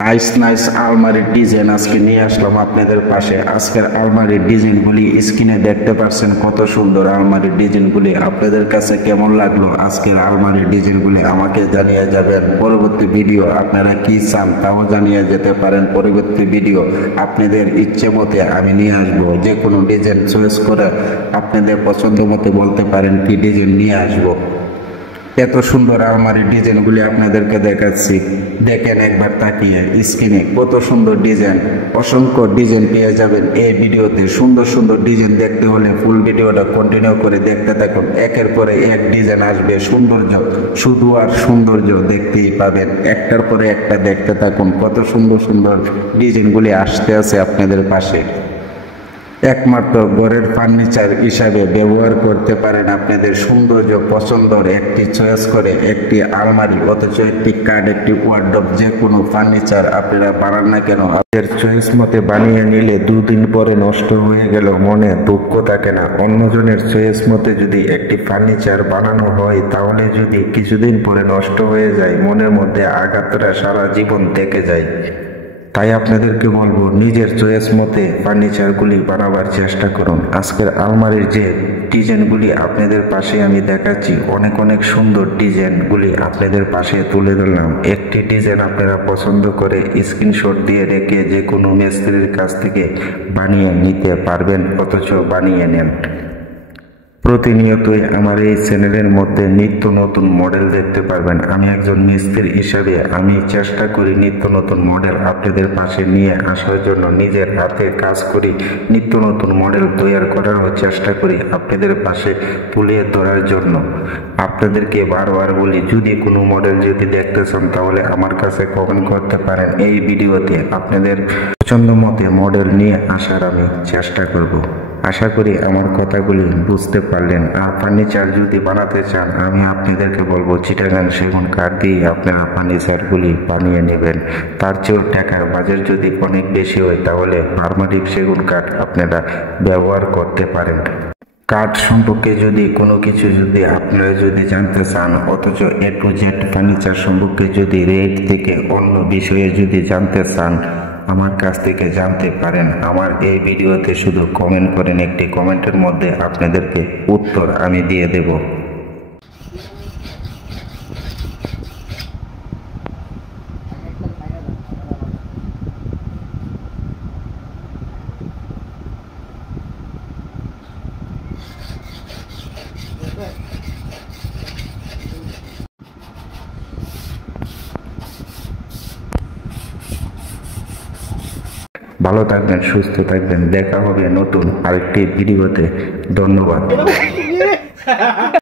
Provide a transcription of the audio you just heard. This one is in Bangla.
নাইস নাইস আলমারির ডিজাইন আজকে নিয়ে আসলাম আপনাদের পাশে। আজকের আলমারির ডিজাইনগুলি স্ক্রিনে দেখতে পাচ্ছেন, কত সুন্দর আলমারির ডিজাইনগুলি। আপনাদের কাছে কেমন লাগলো আজকের আলমারির ডিজাইনগুলি আমাকে জানিয়ে যাবেন। পরবর্তী ভিডিও আপনারা কি চান তাও জানিয়ে যেতে পারেন। পরবর্তী ভিডিও আপনাদের ইচ্ছে মতে আমি নিয়ে আসবো। যে কোনো ডিজাইন চয়েস করে আপনাদের পছন্দ মতো বলতে পারেন কি ডিজাইন নিয়ে আসবো। এত সুন্দর আলমারির ডিজাইনগুলি আপনাদেরকে দেখাচ্ছি, দেখেন একবার তাকিয়ে স্ক্রিনে কত সুন্দর ডিজাইন। অসংখ্য ডিজাইন পেয়ে যাবেন এই ভিডিওতে। সুন্দর সুন্দর ডিজাইন দেখতে হলে ফুল ভিডিওটা কন্টিনিউ করে দেখতে থাকুন। একের পরে এক ডিজাইন আসবে, সৌন্দর্য শুধু আর সৌন্দর্য দেখতেই পাবেন। একটার পরে একটা দেখতে থাকুন, কত সুন্দর সুন্দর ডিজাইনগুলি আসতে আছে আপনাদের পাশে। একমাত্র ঘরের ফার্নিচার হিসাবে ব্যবহার করতে পারেন আপনাদের সৌন্দর্য পছন্দের একটি চয়েস করে একটি আলমারি, অথচ একটি কাঠ, একটি ওয়ার্ডরোব, যে কোনো ফার্নিচার আপনারা বানান না কেন আপনাদের চয়েস মতে বানিয়ে নিলে দুদিন পরে নষ্ট হয়ে গেল মনে দুঃখ থাকে না। অন্যজনের চয়েস মতে যদি একটি ফার্নিচার বানানো হয় তাহলে যদি কিছুদিন পরে নষ্ট হয়ে যায় মনের মধ্যে আঘাতটা সারা জীবন থেকে যায়। তাই আপনাদেরকে বলবো নিজের চয়েস মতে ফার্নিচারগুলি বানাবার চেষ্টা করুন। আজকের আলমারির যে ডিজাইনগুলি আপনাদের পাশে আমি দেখাচ্ছি, অনেক অনেক সুন্দর ডিজাইনগুলি আপনাদের পাশে তুলে ধরলাম। একটি ডিজাইন আপনারা পছন্দ করে স্ক্রিনশট দিয়ে রেখে যে কোনো মিস্ত্রির কাছ থেকে বানিয়ে নিতে পারবেন, অথচ বানিয়ে নেন। প্রতিনিয়তই আমার এই চ্যানেলের মধ্যে নিত্য নতুন মডেল দেখতে পারবেন। আমি একজন মিস্ত্রি হিসাবে আমি চেষ্টা করি নিত্য নতুন মডেল আপনাদের পাশে নিয়ে আসার জন্য। নিজের হাতে কাজ করি, নিত্য নতুন মডেল তৈরি করারও চেষ্টা করি আপনাদের পাশে তুলে ধরার জন্য। আপনাদেরকে বারবার বলি, যদি কোনো মডেল যদি দেখতে চান তাহলে আমার কাছে কমেন্ট করতে পারেন। এই ভিডিওতে আপনাদের পছন্দ মতে মডেল নিয়ে আসার আমি চেষ্টা করব। আশা করি আমার কথাগুলি বুঝতে পারলেন। আর ফার্নিচার যদি বানাতে চান আমি আপনাদেরকে বলবো চিটাগাং সেগুন কাঠ দিয়ে আপনারা ফার্নিচারগুলি বানিয়ে নেবেন। তার চেয়েও টাকার বাজেট যদি অনেক বেশি হয় তাহলে পারমানেন্ট সেগুন কাঠ আপনারা ব্যবহার করতে পারেন। কাঠ সম্পর্কে যদি কোনো কিছু যদি আপনারা যদি জানতে চান, অথচ A to Z ফার্নিচার সম্পর্কে যদি রেট থেকে অন্য বিষয়ে যদি জানতে চান আমার কাছ থেকে জানতে পারেন। আমার এই ভিডিওতে শুধু কমেন্ট করেন, একটি কমেন্টের মধ্যে আপনাদেরকে উত্তর আমি দিয়ে দেব। ভালো থাকবেন, সুস্থ থাকবেন। দেখা হবে নতুন আরেকটি ভিডিওতে। ধন্যবাদ।